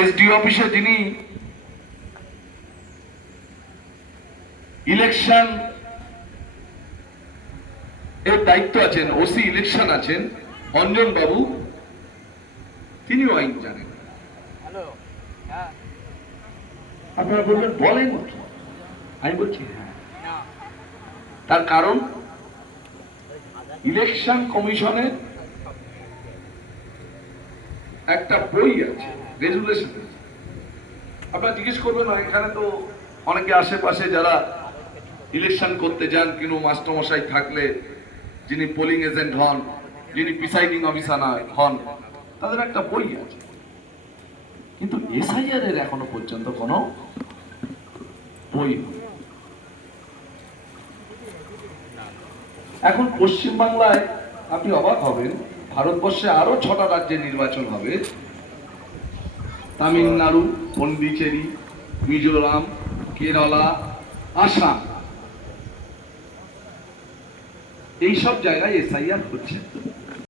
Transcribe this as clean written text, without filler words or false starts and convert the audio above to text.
SD অফিসে যিনি election এর দায়িত্ব আছেন, ওসি ইলেকশন আছেন অঞ্জন বাবু, তিনিও আইন জানেন। আপনারা বলবেন বলেন কি? আমি বলছি হ্যাঁ, তার কারণ ইলেকশন কমিশনের একটা বই আছে, রেজুলেশন। আপনারা জিজ্ঞেস করবেন এখানে তো অনেকে আশেপাশে যারা ইলেকশন করতে যান, কিন্তু মাস্টারমশাই থাকলে, যিনি পোলিং এজেন্ট হন, যিনি প্রিসাইডিং অফিসার হন, তাদের একটা বই আছে, কিন্তু এসআইআর এর এখনো পর্যন্ত কোনো বই নেই। এখন পশ্চিমবাংলায় আপনি অবাক হবেন, ভারতবর্ষে আরো 6টা রাজ্যে নির্বাচন হবে, তামিলনাড়ু, পন্ডিচেরি, মিজোরাম, কেরালা, আসাম, এইসব জায়গায় এসআইআর হচ্ছে।